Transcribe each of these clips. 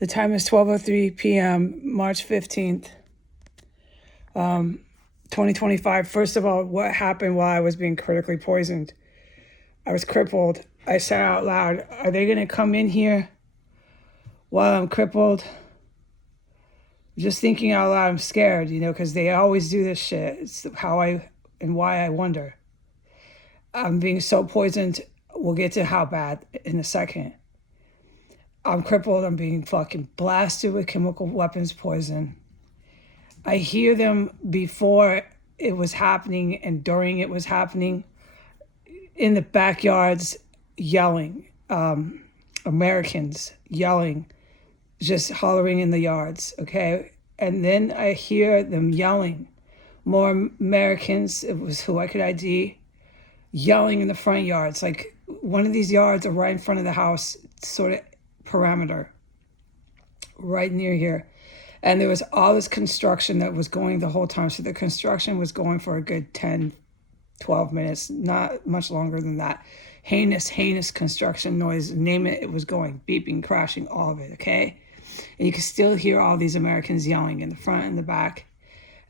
The time is 12:03 p.m., March 15th, 2025. First of all, what happened while I was being critically poisoned? I was crippled. I said out loud, are they going to come in here while I'm crippled? Just thinking out loud, I'm scared, because they always do this shit. It's how and why I wonder. I'm being so poisoned. We'll get to how bad in a second. I'm crippled. I'm being fucking blasted with chemical weapons poison. I hear them before it was happening and during it was happening in the backyards yelling, Americans yelling, just hollering in the yards, okay? And then I hear them yelling, more Americans, it was who I could ID, yelling in the front yards. Like one of these yards are right in front of the house, sort of perimeter, right near here. And there was all this construction that was going the whole time. So the construction was going for a good 10, 12 minutes, not much longer than that. Heinous construction noise, name it, it was going, beeping, crashing, all of it, okay? And you could still hear all these Americans yelling in the front and the back.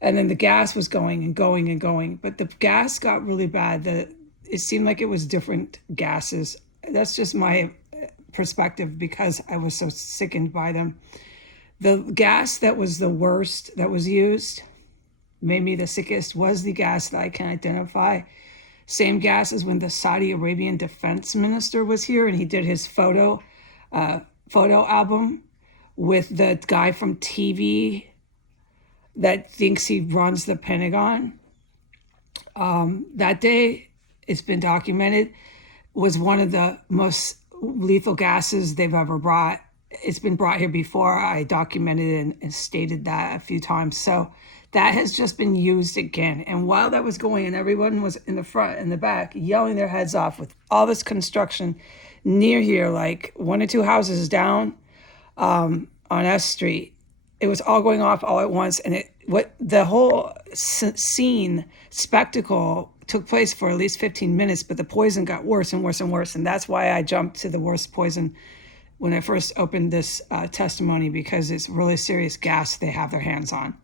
And then the gas was going and going and going. But the gas got really bad. It seemed like it was different gases. That's just my perspective because I was so sickened by them. The gas that was the worst that was used, made me the sickest, was the gas that I can identify. Same gas as when the Saudi Arabian defense minister was here and he did his photo album with the guy from TV that thinks he runs the Pentagon. That day, it's been documented, was one of the most lethal gases they've ever brought. It's been brought here before. I documented and stated that a few times. So that has just been used again. And while that was going and everyone was in the front and the back yelling their heads off with all this construction near here, like 1 or 2 houses down on S Street, it was all going off all at once. And the whole scene, spectacle took place for at least 15 minutes, but the poison got worse and worse and worse. And that's why I jumped to the worst poison when I first opened this testimony, because it's really serious gas they have their hands on.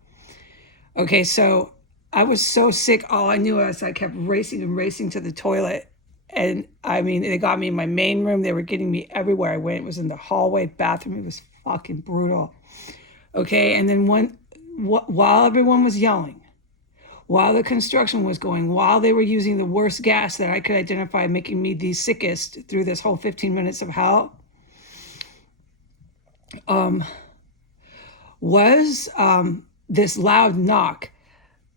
Okay, so I was so sick. All I knew was I kept racing and racing to the toilet. And I mean, they got me in my main room. They were getting me everywhere I went. It was in the hallway, bathroom. It was fucking brutal. Okay, and then while everyone was yelling, while the construction was going, while they were using the worst gas that I could identify, making me the sickest through this whole 15 minutes of hell, was this loud knock.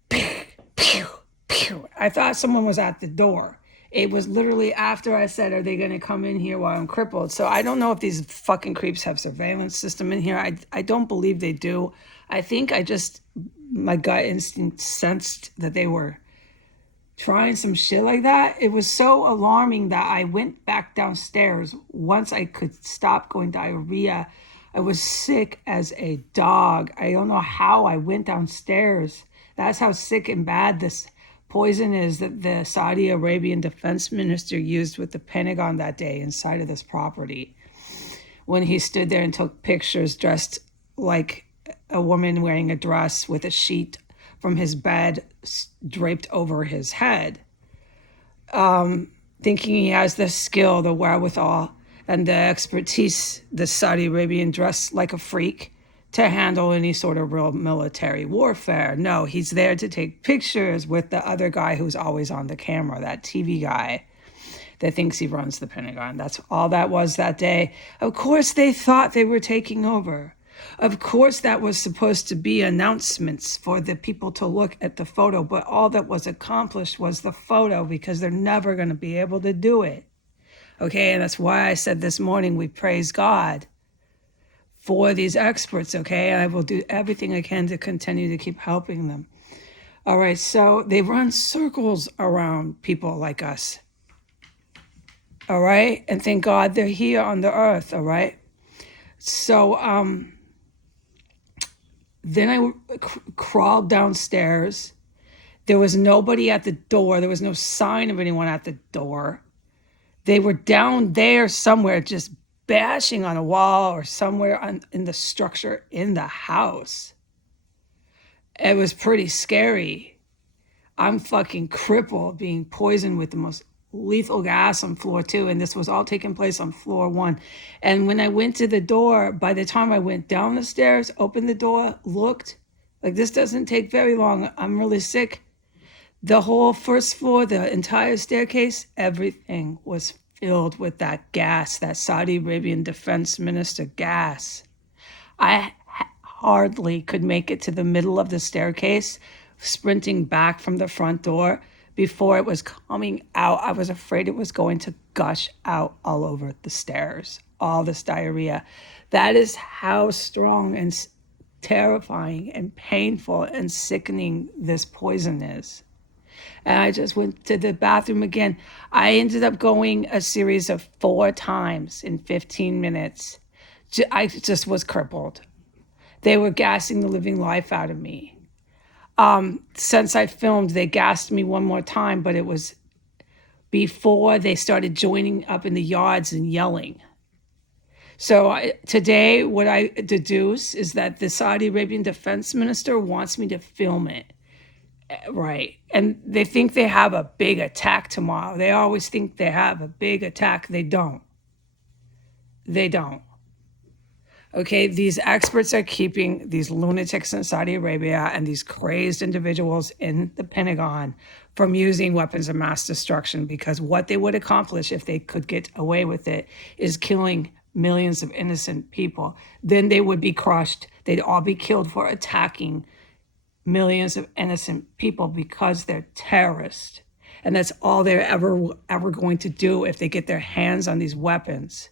Pew, pew, pew. I thought someone was at the door. It was literally after I said, are they going to come in here while I'm crippled? So I don't know if these fucking creeps have surveillance system in here. I don't believe they do. I think my gut instinct sensed that they were trying some shit like that. It was so alarming that I went back downstairs once I could stop going diarrhea. I was sick as a dog. I don't know how I went downstairs. That's how sick and bad this poison is that the Saudi Arabian defense minister used with the Pentagon that day inside of this property. When he stood there and took pictures dressed like a woman wearing a dress with a sheet from his bed draped over his head, thinking he has the skill, the wherewithal, and the expertise, the Saudi Arabian dressed like a freak, to handle any sort of real military warfare. No, he's there to take pictures with the other guy who's always on the camera, that TV guy that thinks he runs the Pentagon. That's all that was that day. Of course, they thought they were taking over. Of course, that was supposed to be announcements for the people to look at the photo, but all that was accomplished was the photo, because they're never going to be able to do it. Okay, and that's why I said this morning, we praise God for these experts, okay? And I will do everything I can to continue to keep helping them. All right, so they run circles around people like us, all right? And thank God they're here on the earth, all right? So then I crawled downstairs. There was nobody at the door. There was no sign of anyone at the door. They were down there somewhere, just bashing on a wall or somewhere in the structure in the house. It was pretty scary. I'm fucking crippled, being poisoned with the most lethal gas on floor 2, and this was all taking place on floor 1. And when I went to the door, by the time I went down the stairs, opened the door, looked, like, this doesn't take very long. I'm really sick. The whole first floor, the entire staircase, everything was filled with that gas, that Saudi Arabian defense minister gas. I hardly could make it to the middle of the staircase, sprinting back from the front door. Before it was coming out, I was afraid it was going to gush out all over the stairs, all this diarrhea. That is how strong and terrifying and painful and sickening this poison is. And I just went to the bathroom again. I ended up going a series of 4 times in 15 minutes. I just was crippled. They were gassing the living life out of me. Since I filmed, they gassed me one more time, but it was before they started joining up in the yards and yelling. So today, what I deduce is that the Saudi Arabian defense minister wants me to film it. Right. And they think they have a big attack tomorrow. They always think they have a big attack. They don't. They don't. Okay, these experts are keeping these lunatics in Saudi Arabia and these crazed individuals in the Pentagon from using weapons of mass destruction, because what they would accomplish if they could get away with it is killing millions of innocent people. Then they would be crushed. They'd all be killed for attacking millions of innocent people because they're terrorists. And that's all they're ever going to do if they get their hands on these weapons.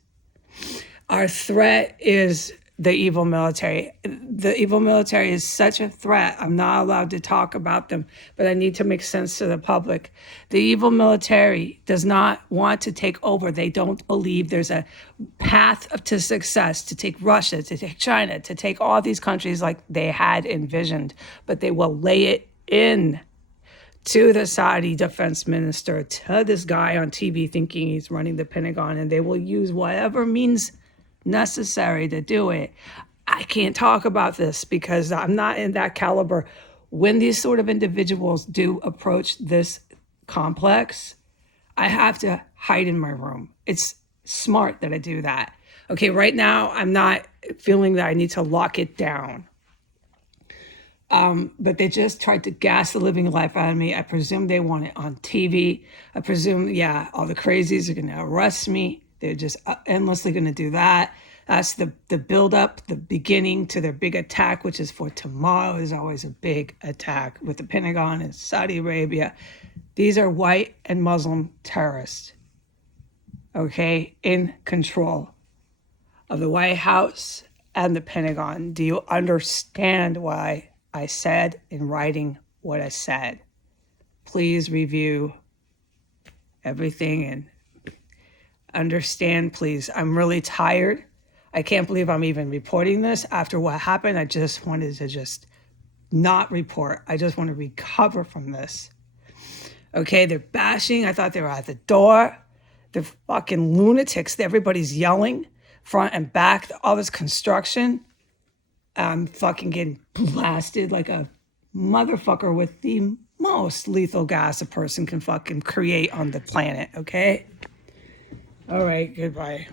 Our threat is the evil military. The evil military is such a threat. I'm not allowed to talk about them, but I need to make sense to the public. The evil military does not want to take over. They don't believe there's a path to success to take Russia, to take China, to take all these countries like they had envisioned, but they will lay it in to the Saudi defense minister, to this guy on TV thinking he's running the Pentagon, and they will use whatever means necessary to do it. I can't talk about this because I'm not in that caliber. When these sort of individuals do approach this complex, I have to hide in my room. It's smart that I do that. Okay, right now I'm not feeling that I need to lock it down. But they just tried to gas the living life out of me. I presume they want it on TV. I presume, all the crazies are going to arrest me. They're just endlessly going to do that. That's the build-up, the beginning to their big attack, which is for tomorrow. Is always a big attack with the Pentagon and Saudi Arabia. These are white and Muslim terrorists, okay, in control of the White House and the Pentagon. Do you understand why I said in writing what I said? Please review everything and understand, please. I'm really tired. I can't believe I'm even reporting this after what happened. I just wanted to not report. I just want to recover from this. Okay, they're bashing. I thought they were at the door. They're fucking lunatics. Everybody's yelling front and back. All this construction. I'm fucking getting blasted like a motherfucker with the most lethal gas a person can fucking create on the planet, okay? All right, goodbye.